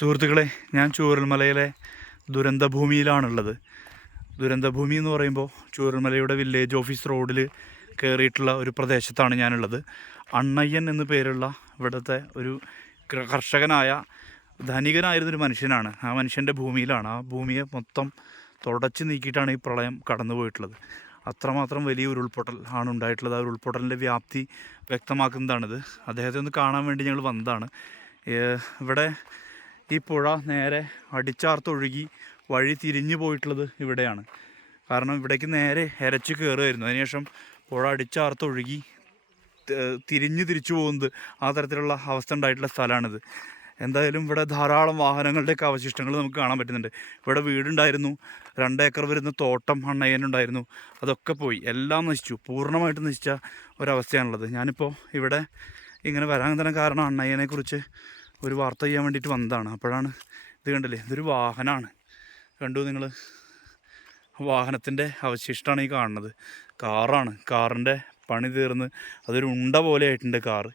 സുഹൃത്തുക്കളെ ഞാൻ ചൂരൽമലയിലെ ദുരന്തഭൂമിയിലാണുള്ളത്. ദുരന്തഭൂമി എന്ന് പറയുമ്പോൾ ചൂരൽമലയുടെ വില്ലേജ് ഓഫീസ് റോഡിൽ കയറിയിട്ടുള്ള ഒരു പ്രദേശത്താണ് ഞാനുള്ളത്. അണ്ണയ്യൻ എന്ന് പേരുള്ള ഇവിടുത്തെ ഒരു കർഷകനായ ധനികനായിരുന്നൊരു മനുഷ്യനാണ്. ആ മനുഷ്യന്റെ ഭൂമിയിലാണ്. ആ ഭൂമിയെ മൊത്തം തുടച്ച് നീക്കിയിട്ടാണ് ഈ പ്രളയം കടന്നു പോയിട്ടുള്ളത്. അത്രമാത്രം വലിയ ഉരുൾപൊട്ടൽ ആണ് ഉണ്ടായിട്ടുള്ളത്. ആ ഉരുൾപൊട്ടലിന്റെ വ്യാപ്തി വ്യക്തമാക്കുന്നതാണിത്. അദ്ദേഹത്തെ ഒന്ന് കാണാൻ വേണ്ടി ഞങ്ങൾ വന്നതാണ്. ഇവിടെ ഈ പുഴ നേരെ അടിച്ചാർത്തൊഴുകി വഴി തിരിഞ്ഞു പോയിട്ടുള്ളത് ഇവിടെയാണ്. കാരണം ഇവിടേക്ക് നേരെ ഇരച്ച് കയറുമായിരുന്നു അതിനുശേഷം പുഴ അടിച്ചാർത്തൊഴുകി തിരിഞ്ഞു തിരിച്ചു പോകുന്നത് ആ തരത്തിലുള്ള അവസ്ഥ ഉണ്ടായിട്ടുള്ള സ്ഥലമാണിത്. എന്തായാലും ഇവിടെ ധാരാളം വാഹനങ്ങളുടെയൊക്കെ അവശിഷ്ടങ്ങൾ നമുക്ക് കാണാൻ പറ്റുന്നുണ്ട്. ഇവിടെ വീടുണ്ടായിരുന്നു രണ്ടേക്കർ വരുന്ന തോട്ടം അണ്ണയ്യനുണ്ടായിരുന്നു അതൊക്കെ പോയി. എല്ലാം നശിച്ചു പൂർണമായിട്ട് നശിച്ച ഒരവസ്ഥയാണുള്ളത്. ഞാനിപ്പോൾ ഇവിടെ ഇങ്ങനെ വരാൻ തന്നെ കാരണം അണ്ണയ്യനെക്കുറിച്ച് ഒരു വാർത്ത ചെയ്യാൻ വേണ്ടിയിട്ട് വന്നതാണ്. അപ്പോഴാണ് ഇത് കണ്ടില്ലേ? ഇതൊരു വാഹനമാണ് കണ്ടു നിങ്ങൾ? വാഹനത്തിന്റെ അവശിഷ്ടമാണ് ഈ കാണുന്നത്. കാറാണ്. കാറിന്റെ പണി തീർന്ന് അതൊരു ഉണ്ട പോലെ ആയിട്ടുണ്ട് കാറ്.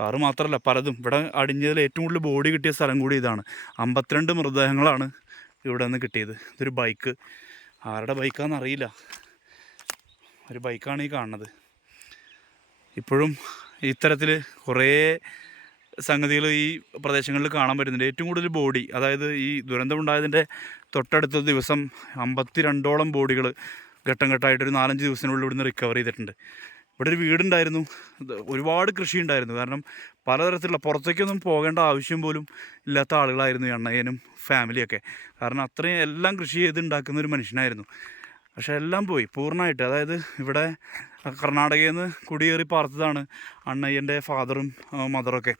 കാറ് മാത്രമല്ല പലതും. ഇവിടെ അടിഞ്ഞതിൽ ഏറ്റവും കൂടുതൽ ബോഡി കിട്ടിയ സ്ഥലം കൂടി ഇതാണ്. അമ്പത്തിരണ്ട് മൃതദേഹങ്ങളാണ് ഇവിടെ നിന്ന് കിട്ടിയത്. ഇതൊരു ബൈക്ക്. ആരുടെ ബൈക്കാണെന്ന് അറിയില്ല. ഒരു ബൈക്കാണ് ഈ കാണുന്നത്. ഇപ്പോഴും ഇത്തരത്തിൽ കുറേ സംഗതികൾ ഈ പ്രദേശങ്ങളിൽ കാണാൻ പറ്റുന്നുണ്ട്. ഏറ്റവും കൂടുതൽ ബോഡി അതായത് ഈ ദുരന്തമുണ്ടായതിന്റെ തൊട്ടടുത്ത ദിവസം അമ്പത്തി രണ്ടോളം ബോഡികൾ ഘട്ടം ഘട്ടമായിട്ട് ഒരു നാലഞ്ച് ദിവസത്തിനുള്ളിൽ ഇവിടുന്ന് റിക്കവർ ചെയ്തിട്ടുണ്ട്. ഇവിടെ ഒരു വീടുണ്ടായിരുന്നു. ഒരുപാട് കൃഷി ഉണ്ടായിരുന്നു കാരണം പലതരത്തിലുള്ള പുറത്തേക്കൊന്നും പോകേണ്ട ആവശ്യം പോലും ഇല്ലാത്ത ആളുകളായിരുന്നു അണ്ണയ്യനും ഫാമിലിയൊക്കെ കാരണം അത്രയും എല്ലാം കൃഷി ചെയ്ത് ഉണ്ടാക്കുന്ന ഒരു മനുഷ്യനായിരുന്നു. പക്ഷേ എല്ലാം പോയി പൂർണമായിട്ട്. അതായത് ഇവിടെ കർണാടകയിൽ നിന്ന് കുടിയേറി പാർത്തതാണ് അണ്ണയ്യന്റെ ഫാദറും മദറൊക്കെ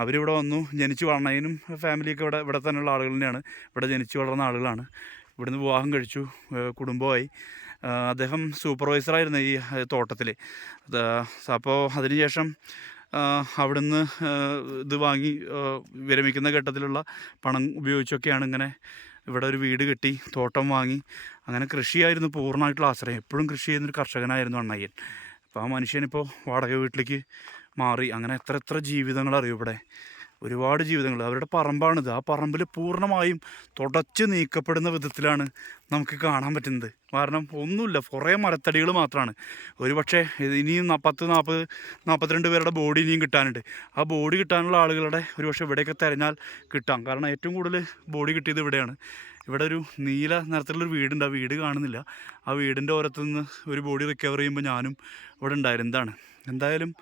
അവരിവിടെ വന്നു ജനിച്ചു വളർന്നതിനും ഫാമിലിയൊക്കെ ഇവിടെ ഇവിടെ തന്നെയുള്ള ആളുകൾ തന്നെയാണ്. ഇവിടെ ജനിച്ചു വളർന്ന ആളുകളാണ്. ഇവിടുന്ന് വിവാഹം കഴിച്ചു കുടുംബമായി. അദ്ദേഹം സൂപ്പർവൈസറായിരുന്നു ഈ തോട്ടത്തിൽ അപ്പോൾ അതിനുശേഷം അവിടുന്ന് ഇത് വാങ്ങി വിരമിക്കുന്ന ഘട്ടത്തിലുള്ള പണം ഉപയോഗിച്ചൊക്കെയാണ് ഇങ്ങനെ ഇവിടെ ഒരു വീട് കെട്ടി തോട്ടം വാങ്ങി. അങ്ങനെ കൃഷിയായിരുന്നു പൂർണമായിട്ടുള്ള ആശ്രയം. എപ്പോഴും കൃഷി ചെയ്യുന്നൊരു കർഷകനായിരുന്നു അണ്ണയ്യൻ. അപ്പോൾ ആ മനുഷ്യനിപ്പോൾ വാടക വീട്ടിലേക്ക് മാറി. അങ്ങനെ എത്ര എത്ര ജീവിതങ്ങൾ അറിയും ഇവിടെ? ഒരുപാട് ജീവിതങ്ങൾ. അവരുടെ പറമ്പാണിത്. ആ പറമ്പിൽ പൂർണമായും തുടച്ച് നീക്കപ്പെടുന്ന വിധത്തിലാണ് നമുക്ക് കാണാൻ പറ്റുന്നത്. കാരണം ഒന്നുമില്ല കുറേ മരത്തടികൾ മാത്രമാണ് ഒരുപക്ഷെ ഇനിയും പത്ത് നാൽപ്പത് നാൽപ്പത്തിരണ്ട് പേരുടെ ബോഡി ഇനിയും കിട്ടാനുണ്ട്. ആ ബോഡി കിട്ടാനുള്ള ആളുകളുടെ ഒരുപക്ഷെ ഇവിടെയൊക്കെ തിരഞ്ഞാൽ കിട്ടാം. കാരണം ഏറ്റവും കൂടുതൽ ബോഡി കിട്ടിയത് ഇവിടെയാണ്. ഇവിടെ ഒരു നീല നിറത്തിലുള്ളൊരു വീടുണ്ട്. ആ വീട് കാണുന്നില്ല. ആ വീടിന്റെ ഓരത്തു നിന്ന് ഒരു ബോഡി റിക്കവർ ചെയ്യുമ്പോൾ ഞാനും ഇവിടെ ഉണ്ടായിരുന്നു. എന്താണ്? എന്തായാലും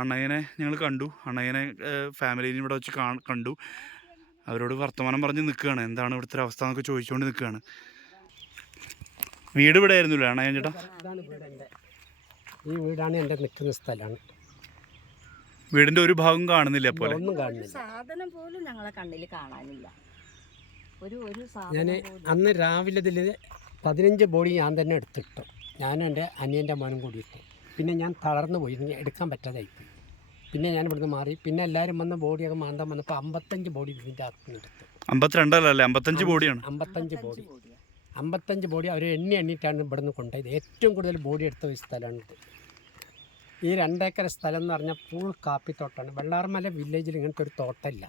അണ്ണയനെ ഞങ്ങൾ കണ്ടു. അണ്ണയനെ ഫാമിലിനെ ഇവിടെ വെച്ച് കാ കണ്ടു. അവരോട് വർത്തമാനം പറഞ്ഞ് നിൽക്കുകയാണ്. എന്താണ് ഇവിടുത്തെ അവസ്ഥ എന്നൊക്കെ ചോദിച്ചുകൊണ്ട് നിൽക്കുകയാണ്. വീട് ഇവിടെ ആയിരുന്നില്ല അണ്ണയൻ ചേട്ടാ ഇതാണ് ഈ വീടാണ് എന്റെ നിൽക്കുന്ന സ്ഥലമാണ്. വീടിന്റെ ഒരു ഭാഗം കാണുന്നില്ല പോലെ? ഒന്നും കാണുന്നില്ല. സാധനം പോലും ഞങ്ങളെ കണ്ണിൽ കാണാനില്ല. ഒരു ഒരു ഞാൻ അന്ന് രാവിലെ ഇതിൽ പതിനഞ്ച് ബോഡി ഞാൻ തന്നെ എടുത്തിട്ടു. ഞാനും എന്റെ അനിയന്റെ മോനും കൂടി ഇട്ടു പിന്നെ ഞാൻ തളർന്നു പോയി. എടുക്കാൻ എടുക്കാൻ പറ്റാതായിപ്പോയി പിന്നെ ഞാൻ ഇവിടുന്ന് മാറി. പിന്നെ എല്ലാവരും വന്ന് ബോഡിയൊക്കെ മാന്താൻ വന്നപ്പോൾ അമ്പത്തഞ്ച് ബോഡി ഇതിന്റെ അകത്ത് നിന്ന് എടുത്തു. അമ്പത്തിരണ്ടല്ല അമ്പത്തഞ്ച് ബോഡിയാണ് അമ്പത്തഞ്ച് ബോഡി. അമ്പത്തഞ്ച് ബോഡി അവർ എണ്ണി എണ്ണിയിട്ടാണ് ഇവിടുന്ന് കൊണ്ടുപോയത്. ഏറ്റവും കൂടുതൽ ബോഡി എടുത്ത ഒരു സ്ഥലമാണിത് ഈ രണ്ടേക്കർ സ്ഥലം എന്ന് പറഞ്ഞാൽ ഫുൾ കാപ്പിത്തോട്ടമാണ് വെള്ളാർമല വില്ലേജിൽ ഇങ്ങനത്തെ ഒരു തോട്ടമില്ല.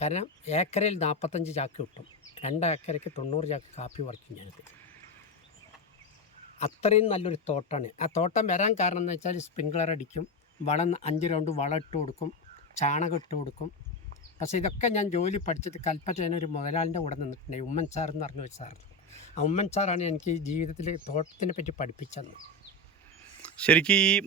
കാരണം ഏക്കറിൽ നാൽപ്പത്തഞ്ച് ചാക്ക് കിട്ടും. രണ്ട് ഏക്കരയ്ക്ക് തൊണ്ണൂറ് ചാക്ക് കാപ്പി പറിക്കും ഞാനത്. അത്രയും നല്ലൊരു തോട്ടമാണ് ആ തോട്ടം വരാൻ കാരണം എന്ന് വെച്ചാൽ സ്പ്രിങ്ക്ലർ അടിക്കും. വളം അഞ്ച് റൗണ്ട് വളം ഇട്ട് കൊടുക്കും. ചാണകം ഇട്ട് കൊടുക്കും. പക്ഷേ ഇതൊക്കെ ഞാൻ ജോലി പഠിച്ചിട്ട് കൽപ്പറ്റേന ഒരു മുതലാളിന്റെ കൂടെ നിന്നിട്ടുണ്ട്. ഉമ്മൻ സാർ എന്ന് പറഞ്ഞ ഒരു സാർ. ആ ഉമ്മൻ സാറാണ് എനിക്ക് ജീവിതത്തിൽ തോട്ടത്തിനെ പറ്റി പഠിപ്പിച്ചത്. ശരിക്കും ഈ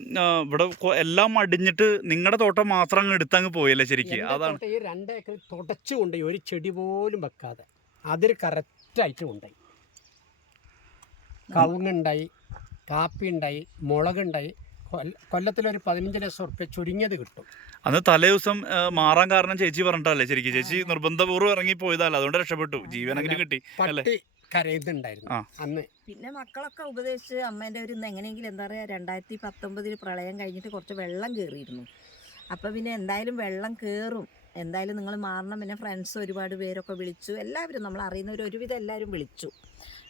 ഇവിടെ എല്ലാം അടിഞ്ഞിട്ട് നിങ്ങളുടെ തോട്ടം മാത്രം അങ്ങ് എടുത്തങ്ങ് പോയല്ലേ ശരിക്കും? അതാണ്. ഈ രണ്ടേക്കർ തുടച്ചു കൊണ്ടുപോയി. ഒരു ചെടി പോലും വെക്കാതെ. അതിൽ കറക്റ്റായിട്ട് കൊണ്ടുപോയി. കവുങ്ങുണ്ടായി കാപ്പി ഉണ്ടായി മുളകുണ്ടായി. കൊല്ലത്തിൽ കൊല്ലത്തിലൊരു പതിനഞ്ച് ലക്ഷം ഉറുപ്പ്യ ചുരുങ്ങിയത് കിട്ടും. അന്ന് തലേ ദിവസം മാറാൻ കാരണം ചേച്ചി പറഞ്ഞിട്ടല്ലേ ശരിക്കും? ചേച്ചി നിർബന്ധപൂർവം ഇറങ്ങി പോയതല്ല അതുകൊണ്ട് രക്ഷപ്പെട്ടു. ജീവനെങ്കിലും കിട്ടി പട്ടി കരയുന്നുണ്ടായിരുന്നു. അന്ന് പിന്നെ മക്കളൊക്കെ ഉപദേശിച്ച് അമ്മേന്റെ ഒരു ഇന്ന് എങ്ങനെയെങ്കിലും എന്താ പറയുക രണ്ടായിരത്തി പത്തൊമ്പതിൽ പ്രളയം കഴിഞ്ഞിട്ട് കുറച്ച് വെള്ളം കയറിയിരുന്നു. അപ്പം പിന്നെ എന്തായാലും വെള്ളം കയറും എന്തായാലും നിങ്ങൾ മാറണം. പിന്നെ ഫ്രണ്ട്സ് ഒരുപാട് പേരൊക്കെ വിളിച്ചു. എല്ലാവരും നമ്മൾ അറിയുന്നവർ ഒരുവിധം എല്ലാവരും വിളിച്ചു.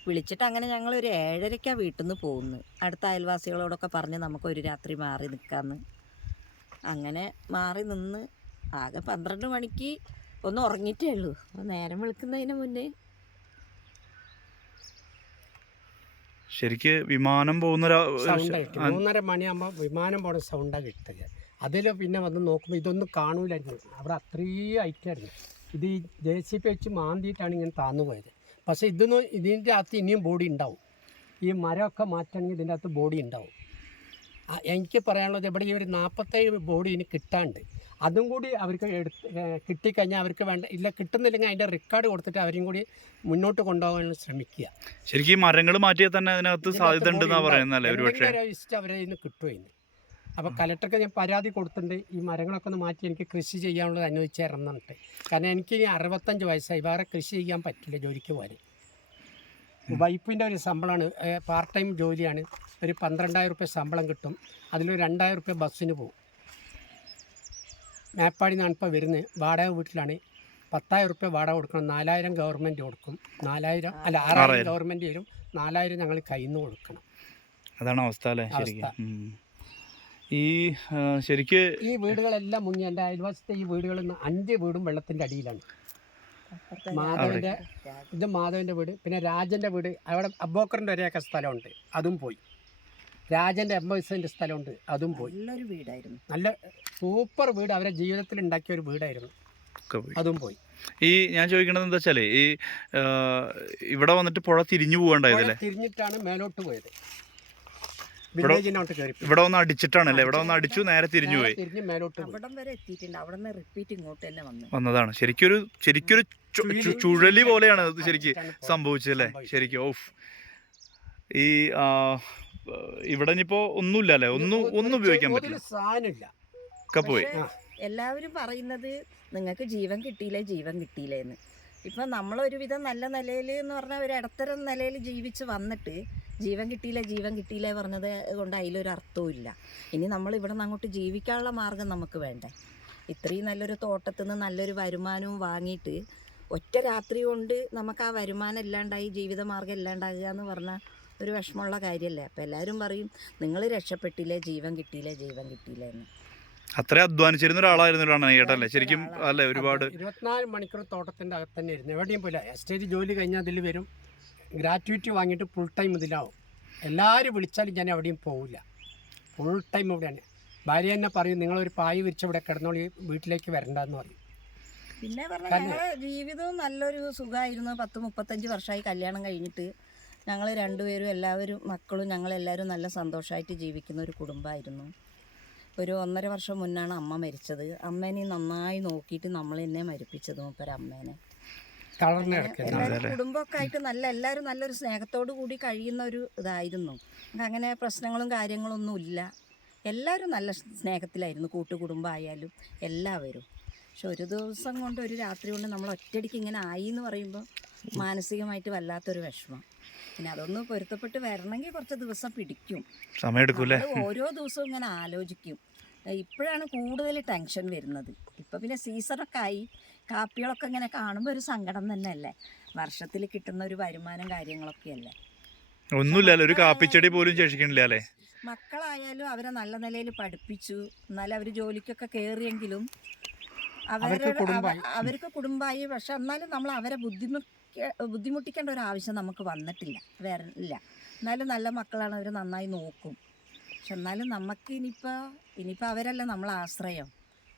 വിളിച്ചിട്ട് അങ്ങനെ ഞങ്ങൾ ഒരു ഏഴരയ്ക്കാണ് വീട്ടിൽ നിന്ന് പോകുന്നു അടുത്ത അയൽവാസികളോടൊക്കെ പറഞ്ഞ് നമുക്ക് ഒരു രാത്രി മാറി നിൽക്കാമെന്ന് അങ്ങനെ മാറി നിന്ന് ആകെ പന്ത്രണ്ട് മണിക്ക് ഒന്ന് ഉറങ്ങിയിട്ടേ ഉള്ളൂ. നേരം വെളുക്കുന്നതിന് മുന്നേ ശരിക്ക് വിമാനം പോകുന്ന ഒരു സൗണ്ട് കിട്ടി മൂന്നര മണിയാകുമ്പോൾ വിമാനം പോണ സൗണ്ടാണ് കിട്ടുക. അതിൽ പിന്നെ വന്ന് നോക്കുമ്പോൾ ഇതൊന്നും കാണൂലായിരുന്നു അവിടെ അത്രയും ഐറ്റായിരുന്നു ഇത് ഈ ജെ സി പി വെച്ച് മാന്തിയിട്ടാണ് ഇങ്ങനെ താന്നു പോയത്. പക്ഷേ ഇതൊന്നും ഇതിന്റെ അകത്ത് ഇനിയും ബോഡി ഉണ്ടാവും. ഈ മരമൊക്കെ മാറ്റണമെങ്കിൽ ഇതിന്റെ അകത്ത് ബോഡി ഉണ്ടാവും. എനിക്ക് പറയാനുള്ളത് ഇവിടെ ഈ ഒരു നാൽപ്പത്തേഴ് ബോഡി ഇനി കിട്ടാണ്ട്. അതും കൂടി അവർക്ക് എടുത്ത് കിട്ടിക്കഴിഞ്ഞാൽ അവർക്ക് വേണ്ട ഇല്ല കിട്ടുന്നില്ലെങ്കിൽ അതിന്റെ റെക്കോർഡ് കൊടുത്തിട്ട് അവരും കൂടി മുന്നോട്ട് കൊണ്ടുപോകാൻ ശ്രമിക്കുക. ശരിക്കും മരങ്ങൾ മാറ്റിയാൽ തന്നെ അതിനകത്ത് സാധ്യത ഉണ്ടെന്ന് പറയുന്നല്ലേ ഒരു പക്ഷേ അവരെ ഇന്ന് കിട്ടുമെന്ന് അപ്പോൾ കലക്ടർക്ക് ഞാൻ പരാതി കൊടുത്തിട്ടുണ്ട് ഈ മരങ്ങളൊക്കെ ഒന്ന് മാറ്റി എനിക്ക് കൃഷി ചെയ്യാനുള്ളത് അനുവദിച്ച് കാരണം എനിക്ക് ഇനി അറുപത്തഞ്ച് വയസ്സായി വേറെ കൃഷി ചെയ്യാൻ പറ്റില്ല ജോലിക്ക് പോകാൻ. വൈഫിന്റെ ഒരു ശമ്പളമാണ് പാർട്ട് ടൈം ജോലിയാണ്. ഒരു പന്ത്രണ്ടായിരം റുപ്യ ശമ്പളം കിട്ടും. അതിലൊരു രണ്ടായിരം റുപ്യ ബസ്സിന് പോകും മേപ്പാടി നിന്നാണ് ഇപ്പോൾ വരുന്നത്. വാടക വീട്ടിലാണ്. പത്തായിരം റുപ്യ വാടക കൊടുക്കണം. നാലായിരം ഗവൺമെന്റ് കൊടുക്കും. നാലായിരം അല്ല ആറായിരം. ഗവൺമെന്റ് തരും നാലായിരം ഞങ്ങൾ കയ്യിൽ നിന്ന് കൊടുക്കണം. അതാണ് അവസ്ഥ അല്ലേ ഈ ശരിക്കും ശരിക്ക് ഈ വീടുകളെല്ലാം മുങ്ങി. എന്റെ അയൽവാസത്തെ ഈ വീടുകളിൽ നിന്ന് അഞ്ച് വീടും വെള്ളത്തിന്റെ അടിയിലാണ്. മാധവന്റെ ഇത് മാധവന്റെ വീട് പിന്നെ രാജന്റെ വീട് അവിടെ അബോക്കറിന്റെ ഒരേക്കർ സ്ഥലമുണ്ട് അതും പോയി. രാജന്റെ എൺപത് സ്ഥലമുണ്ട് അതും പോയി. നല്ലൊരു വീടായിരുന്നു. നല്ല സൂപ്പർ വീട് അവരെ ജീവിതത്തിൽ ഉണ്ടാക്കിയ ഒരു വീടായിരുന്നു. അതും പോയി. ഈ ഞാൻ ചോദിക്കണത് എന്താ വെച്ചാൽ ഈ ഇവിടെ വന്നിട്ട് പുഴ തിരിഞ്ഞു പോകണ്ടായതല്ലേ തിരിഞ്ഞിട്ടാണ് മേലോട്ട് പോയത്. ഇവിടെ വന്ന് അടിച്ചിട്ടാണല്ലേ? ഇവിടെ വന്ന് അടിച്ചു നേരെ തിരിഞ്ഞു പോയി. തിരിഞ്ഞ് മേലോട്ട് പോയി. അവിടം വരെ എത്തിയിട്ടുണ്ട്. അവിടെ റിപ്പീറ്റ് ഇങ്ങോട്ട് തന്നെ വന്നു. വന്നതാണ്. ശരിക്കൊരു ശരിക്കൊരു ചുഴലി- പോലെയാണ് അത് ശരിക്ക്. സംഭവിച്ചല്ലേ ശരിക്ക് ഓഫ് ഈ ആ, ഇവിടെ ഇനിയിപ്പോ ഒന്നുമില്ല അല്ലേ? ഒന്നും ഒന്നും ഉപയോഗിക്കാൻ പറ്റില്ല. സാധനമില്ല. ഒക്കെ പോയി. എല്ലാവരും പറയുന്നത് നിങ്ങൾക്ക് ജീവൻ കിട്ടിയില്ലേ ജീവൻ കിട്ടിയില്ലേ എന്ന്. ഇപ്പം നമ്മളൊരുവിധം നല്ല നിലയിൽ എന്ന് പറഞ്ഞാൽ ഒരു ഇടത്തരം നിലയിൽ ജീവിച്ച് വന്നിട്ട് ജീവൻ കിട്ടിയില്ല ജീവൻ കിട്ടിയില്ലേ പറഞ്ഞത് കൊണ്ട് അതിലൊരു അർത്ഥവും ഇല്ല. ഇനി നമ്മൾ ഇവിടെ നിന്ന് അങ്ങോട്ട് ജീവിക്കാനുള്ള മാർഗം നമുക്ക് വേണ്ടേ? ഇത്രയും നല്ലൊരു തോട്ടത്തിൽ നിന്ന് നല്ലൊരു വരുമാനവും വാങ്ങിയിട്ട് ഒറ്റ രാത്രി കൊണ്ട് നമുക്ക് ആ വരുമാനം ഇല്ലാണ്ടായി ജീവിതമാർഗം ഇല്ലാണ്ടാകുക എന്ന് പറഞ്ഞാൽ ഒരു വിഷമമുള്ള കാര്യമല്ലേ അപ്പോൾ എല്ലാവരും പറയും നിങ്ങൾ രക്ഷപ്പെട്ടില്ലേ? ജീവൻ കിട്ടിയില്ലേ? ജീവൻ കിട്ടിയില്ലേ? എന്ന്. അത്ര അധ്വാനിച്ചിരുന്ന ഒരാളായിരുന്നു ഏട്ടല്ലേ ശരിക്കും അല്ലേ ഒരുപാട് ഇരുപത്തിനാല് മണിക്കൂർ തോട്ടത്തിന്റെ അകത്ത് തന്നെ ഇരുന്നു എവിടെയും പോയില്ല. എസ്റ്റേറ്റ് ജോലി കഴിഞ്ഞാൽ അതിൽ വരും. ഗ്രാറ്റുവിറ്റി വാങ്ങിയിട്ട് ഫുൾ ടൈം ഇതിലാവും. എല്ലാവരും വിളിച്ചാലും ഞാൻ എവിടെയും പോവില്ല. ഫുൾ ടൈം ഇവിടെയാണ് ഭാര്യ തന്നെ പറയും നിങ്ങളൊരു പായ് വിരിച്ച് ഇവിടെ കിടന്നോളി വീട്ടിലേക്ക് വരണ്ടെന്ന് പറയും. പിന്നെ പറഞ്ഞ ഞങ്ങളെ ജീവിതവും നല്ലൊരു സുഖമായിരുന്നു പത്ത് മുപ്പത്തഞ്ച് വർഷമായി കല്യാണം കഴിഞ്ഞിട്ട്. ഞങ്ങൾ രണ്ടുപേരും എല്ലാവരും മക്കളും ഞങ്ങളെല്ലാവരും നല്ല സന്തോഷമായിട്ട് ജീവിക്കുന്ന ഒരു കുടുംബമായിരുന്നു ഒരു ഒന്നര വർഷം മുന്നാണ് അമ്മ മരിച്ചത്. അമ്മേനെ നന്നായി നോക്കിയിട്ട് നമ്മൾ തന്നെ മരിപ്പിച്ചത് മൂപ്പരമ്മേനെ. കുടുംബമൊക്കെ ആയിട്ട് നല്ല എല്ലാവരും നല്ലൊരു സ്നേഹത്തോടു കൂടി കഴിയുന്ന ഒരു ഇതായിരുന്നു. അങ്ങനെ പ്രശ്നങ്ങളും കാര്യങ്ങളൊന്നും ഇല്ല എല്ലാവരും നല്ല സ്നേഹത്തിലായിരുന്നു. കൂട്ടുകുടുംബമായാലും എല്ലാവരും. പക്ഷെ ഒരു ദിവസം കൊണ്ട് ഒരു രാത്രി കൊണ്ട് നമ്മൾ ഒറ്റയടിക്ക് ഇങ്ങനെ ആയി എന്ന് പറയുമ്പോൾ മാനസികമായിട്ട് വല്ലാത്തൊരു വിഷമം. പിന്നെ അതൊന്ന് പൊരുത്തപ്പെട്ട് വരണമെങ്കിൽ കുറച്ച് ദിവസം പിടിക്കും. സമയം എടുക്കൂലേ ഓരോ ദിവസവും ഇങ്ങനെ ആലോചിക്കും. ഇപ്പോഴാണ് കൂടുതൽ ടെൻഷൻ വരുന്നത്. ഇപ്പം പിന്നെ സീസണൊക്കെ ആയി. കാപ്പികളൊക്കെ ഇങ്ങനെ കാണുമ്പോൾ ഒരു സങ്കടം തന്നെയല്ലേ? വർഷത്തിൽ കിട്ടുന്ന ഒരു വരുമാനം കാര്യങ്ങളൊക്കെ അല്ലേ? ഒന്നുമില്ലല്ലോ ഒരു കാപ്പിച്ചെടി പോലും ശേഷിക്കണില്ല അല്ലേ? മക്കളായാലും അവരെ നല്ല നിലയിൽ പഠിപ്പിച്ചു. എന്നാലും അവർ ജോലിക്കൊക്കെ കയറിയെങ്കിലും അവർക്ക് കുടുംബമായി. അവർക്ക് കുടുംബമായി പക്ഷെ എന്നാലും നമ്മൾ അവരെ ബുദ്ധിമുട്ടി ബുദ്ധിമുട്ടിക്കേണ്ട ഒരു ആവശ്യം നമുക്ക് വന്നിട്ടില്ല. വേറെ ഇല്ല. എന്നാലും നല്ല മക്കളാണ്. അവർ നന്നായി നോക്കും. പക്ഷെ എന്നാലും നമുക്ക് ഇനിയിപ്പോൾ ഇനിയിപ്പോൾ അവരല്ല നമ്മൾ ആശ്രയം.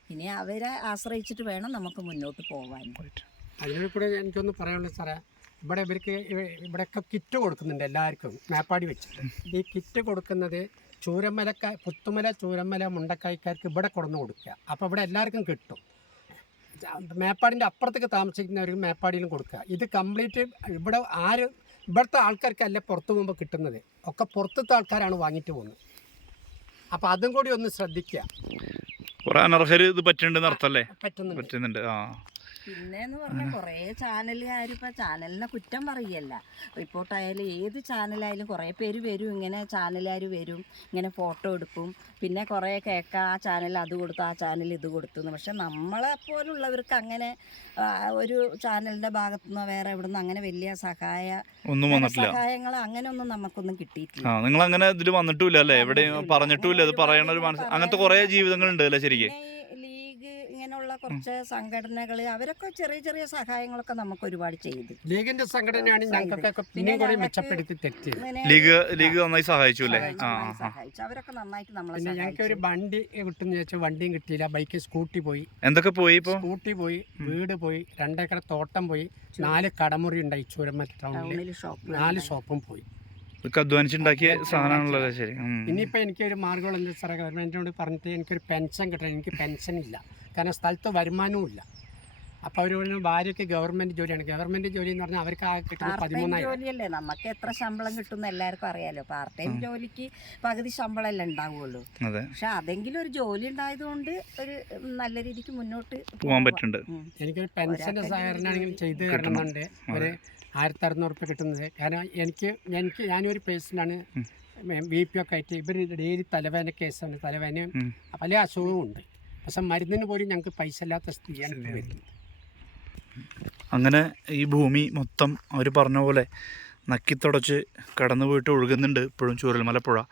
ഇനി അവരെ ആശ്രയിച്ചിട്ട് വേണം നമുക്ക് മുന്നോട്ട് പോകാൻ അതിനോട് കൂടെ എനിക്കൊന്ന് പറയാനുള്ളത് സാറേ ഇവിടെ ഇവർക്ക് ഇവ- ഇവിടെയൊക്കെ കിറ്റ് കൊടുക്കുന്നുണ്ട് എല്ലാവർക്കും. മേപ്പാടി വെച്ചിട്ട്. ഈ കിറ്റ് കൊടുക്കുന്നത് ചൂരമലക്ക പുത്തുമല ചൂരമല മുണ്ടക്കായ്ക്കാർക്ക് ഇവിടെ കൊടുന്ന് കൊടുക്കുക. അപ്പോൾ ഇവിടെ എല്ലാവർക്കും കിട്ടും. മേപ്പാടിന്റെ അപ്പുറത്തേക്ക് താമസിക്കുന്നവർക്ക് മേപ്പാടിയിലും കൊടുക്കുക. ഇത് കംപ്ലീറ്റ് ഇവിടെ ആര് ഇവിടുത്തെ ആൾക്കാർക്കല്ല പുറത്ത് പോകുമ്പോൾ കിട്ടുന്നത്? ഒക്കെ പുറത്തത്തെ ആൾക്കാരാണ് വാങ്ങിയിട്ട് പോകുന്നത്. അപ്പോൾ അതും കൂടി ഒന്ന് ശ്രദ്ധിക്കുക. കുറെ ഇത് പറ്റുന്നുണ്ട് പറ്റുന്നുണ്ട്. പറ്റുന്നുണ്ട് ആ പിന്നെന്ന് പറഞ്ഞാൽ കുറേ ചാനലുകാർ ഇപ്പോൾ ചാനലിനെ കുറ്റം പറയല്ല. റിപ്പോർട്ടായാലും ഏത് ചാനലായാലും കുറേ പേര് വരും ഇങ്ങനെ ചാനലുകാർ വരും ഇങ്ങനെ ഫോട്ടോ എടുക്കും. പിന്നെ കുറേ കേൾക്കാം ആ ചാനൽ അത് കൊടുത്തു ആ ചാനൽ ഇത് കൊടുത്തു എന്ന് പക്ഷെ നമ്മളെ പോലുള്ളവർക്ക് അങ്ങനെ ഒരു ചാനലിന്റെ ഭാഗത്തു നിന്ന് വേറെ എവിടെ നിന്ന് അങ്ങനെ വലിയ സഹായ ഒന്നും വന്നിട്ടില്ല. സഹായങ്ങൾ അങ്ങനെയൊന്നും നമുക്കൊന്നും കിട്ടിയിട്ടില്ല. നിങ്ങൾ അങ്ങനെ ഇതിൽ വന്നിട്ടില്ല അല്ലേ എവിടെയും പറഞ്ഞിട്ടില്ല ഇത് പറയണ ഒരു മനസ്സ് അങ്ങനത്തെ കുറെ ജീവിതങ്ങളുണ്ട് അല്ലേ ശരിക്കും? ഇങ്ങനെയുള്ള കുറച്ച് സംഘടനകൾ അവരൊക്കെ ചെറിയ ചെറിയ സഹായങ്ങളൊക്കെ നമുക്ക് ഒരുപാട് ചെയ്തു. ലീഗിന്റെ സംഘടനയാണ് ഞങ്ങൾക്കൊക്കെ മെച്ചപ്പെടുത്തി ലീഗ് ലീഗ് നന്നായി സഹായിച്ചു അല്ലേ? അവരൊക്കെ നന്നായിട്ട് നമ്മളെ ഞങ്ങൾക്ക് ഒരു വണ്ടി കിട്ടുന്ന വെച്ചാൽ വണ്ടിയും കിട്ടിയില്ല. ബൈക്ക് സ്കൂട്ടി പോയി. എന്തൊക്കെ പോയി ഇപ്പോൾ സ്കൂട്ടി പോയി വീട് പോയി രണ്ടേക്കർ തോട്ടം പോയി നാല് കടമുറി ഉണ്ടായി ചൂരമ്മ ടൗണിൽ നാല് ഷോപ്പും പോയി. ഇതൊക്കെ അധ്വാനിച്ചുണ്ടാക്കിയ സാധനമാണല്ലോ ശരി. ഇനിയിപ്പോൾ എനിക്കൊരു മാർഗമുള്ള സാറേ. ഗവൺമെന്റിനോട് പറഞ്ഞിട്ട് എനിക്കൊരു പെൻഷൻ കിട്ടണം. എനിക്ക് പെൻഷൻ ഇല്ല കാരണം സ്ഥലത്ത് വരുമാനവും ഇല്ല. അപ്പോൾ അവർ പറഞ്ഞു ഭാര്യയ്ക്ക് ഗവൺമെന്റ് ജോലിയാണ്. ഗവൺമെന്റ് ജോലി എന്ന് പറഞ്ഞാൽ അവർക്ക് ആ കിട്ടുന്നത് പതിമൂന്നായിരം. ജോലിയല്ലേ? നമുക്ക് എത്ര ശമ്പളം കിട്ടുന്ന എല്ലാവർക്കും അറിയാലോ. പാർട്ട് ടൈം ജോലിക്ക് പകുതി ശമ്പളം ഉണ്ടാവുള്ളൂ. അതെ. പക്ഷെ അതെങ്കിലും ഒരു ജോലി ഉണ്ടായതുകൊണ്ട് ഒരു നല്ല രീതിക്ക് മുന്നോട്ട് പോകാൻ പറ്റുന്നുണ്ട്. എനിക്ക് എനിക്കൊരു പെൻഷന്റെ സഹകരണമാണെങ്കിലും ചെയ്ത് കിട്ടുന്നുണ്ട് ഒരു ആയിരത്തി അറുന്നൂറ് റുപ്യ കിട്ടുന്നത്. കാരണം എനിക്ക് എനിക്ക് ഞാനൊരു പേഴ്സണാണ്. ബി പി ഒക്കെ ആയിട്ട് ഇവർ ഡെയിലി തലവേന കേസാണ്. തലവേനയും. പല അസുഖവും ഉണ്ട്. പക്ഷെ മരുന്നിന് പോലും ഞങ്ങൾക്ക് പൈസ ഇല്ലാത്ത സ്ഥിതിയാണ് വരുന്നത്. അങ്ങനെ ഈ ഭൂമി മൊത്തം അവർ പറഞ്ഞ പോലെ നക്കിത്തുടച്ച് കടന്നു പോയിട്ട് ഒഴുകുന്നുണ്ട് ഇപ്പോഴും ചൂരൽമല പുഴ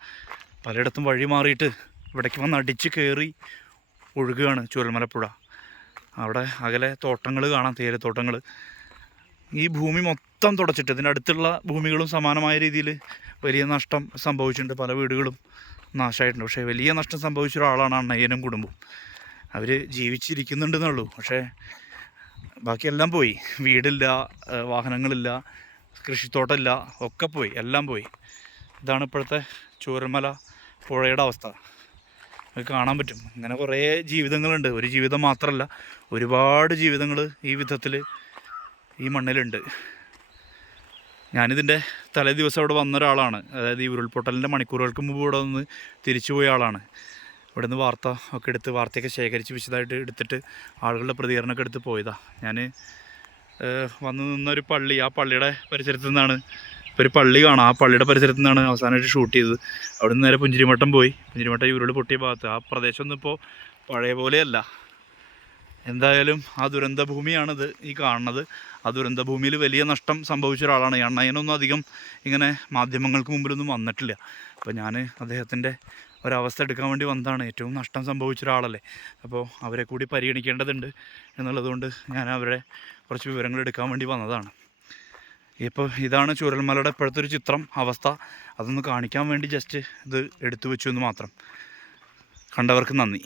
പലയിടത്തും വഴി മാറിയിട്ട് ഇവിടേക്ക് വന്ന് അടിച്ച് കയറി ഒഴുകുകയാണ് ചൂരൽമല പുഴ അവിടെ അകലെ തോട്ടങ്ങൾ കാണാം തേയിലത്തോട്ടങ്ങൾ ഈ ഭൂമി മൊത്തം തുടച്ചിട്ട് ഇതിന്റെ അടുത്തുള്ള ഭൂമികളും സമാനമായ രീതിയിൽ വലിയ നഷ്ടം സംഭവിച്ചിട്ടുണ്ട്. പല വീടുകളും നാശമായിട്ടുണ്ട്. പക്ഷേ വലിയ നഷ്ടം സംഭവിച്ച ഒരാളാണ് അണ്ണയ്യനും കുടുംബവും. അവർ ജീവിച്ചിരിക്കുന്നുണ്ടെന്നുള്ളൂ പക്ഷേ ബാക്കിയെല്ലാം പോയി. വീടില്ല വാഹനങ്ങളില്ല കൃഷിത്തോട്ടമില്ല ഒക്കെ പോയി. എല്ലാം പോയി. ഇതാണ് ഇപ്പോഴത്തെ ചൂരൽമല പുഴയുടെ അവസ്ഥ. കാണാൻ പറ്റും. ഇങ്ങനെ കുറേ ജീവിതങ്ങളുണ്ട്. ഒരു ജീവിതം മാത്രമല്ല ഒരുപാട് ജീവിതങ്ങൾ ഈ വിധത്തിൽ ഈ മണ്ണിലുണ്ട്. ഞാനിതിന്റെ തലേ ദിവസം അവിടെ വന്ന ഒരാളാണ്. അതായത് ഈ ഉരുൾപൊട്ടലിന്റെ മണിക്കൂറുകൾക്ക് മുമ്പ് ഇവിടെ നിന്ന് തിരിച്ചു പോയ ആളാണ്. ഇവിടെ നിന്ന് വാർത്ത ഒക്കെ എടുത്ത് വാർത്തയൊക്കെ ശേഖരിച്ച് വിശദമായിട്ട് എടുത്തിട്ട് ആളുകളുടെ പ്രതികരണമൊക്കെ എടുത്ത് പോയതാ. ഞാൻ വന്നു നിന്നൊരു പള്ളി ആ പള്ളിയുടെ പരിസരത്തു നിന്നാണ് ഇപ്പോൾ ഒരു പള്ളി കാണാം. ആ പള്ളിയുടെ പരിസരത്തു നിന്നാണ് അവസാനമായിട്ട് ഷൂട്ട് ചെയ്തത്. അവിടെ നിന്ന് നേരെ പുഞ്ചിരിമട്ടം പോയി. പുഞ്ചിരിമട്ടം ഈ ഉരുൾ പൊട്ടിയ ഭാഗത്ത്. ആ പ്രദേശമൊന്നും ഇപ്പോൾ പഴയ പോലെയല്ല. എന്തായാലും ആ ദുരന്ത ഭൂമിയാണിത് ഈ കാണുന്നത്. ആ ദുരന്ത ഭൂമിയിൽ വലിയ നഷ്ടം സംഭവിച്ച ഒരാളാണ്. ഈ അണ്ണയ്യനൊന്നും അധികം ഇങ്ങനെ മാധ്യമങ്ങൾക്ക് മുമ്പിലൊന്നും വന്നിട്ടില്ല. അപ്പോൾ ഞാൻ അദ്ദേഹത്തിന്റെ ഒരവസ്ഥ എടുക്കാൻ വേണ്ടി വന്നതാണ്. ഏറ്റവും നഷ്ടം സംഭവിച്ച ഒരാളല്ലേ. അപ്പോൾ അവരെ കൂടി പരിഗണിക്കേണ്ടതുണ്ട് എന്നുള്ളതുകൊണ്ട് ഞാൻ അവരെ കുറച്ച് വിവരങ്ങൾ എടുക്കാൻ വേണ്ടി വന്നതാണ്. ഇപ്പോൾ ഇതാണ് ചൂരൽമലയുടെ ഇപ്പോഴത്തെ ഒരു ചിത്രം അവസ്ഥ. അതൊന്ന് കാണിക്കാൻ വേണ്ടി ജസ്റ്റ് ഇത് എടുത്തു വെച്ചു എന്ന് മാത്രം. കണ്ടവർക്ക് നന്ദി.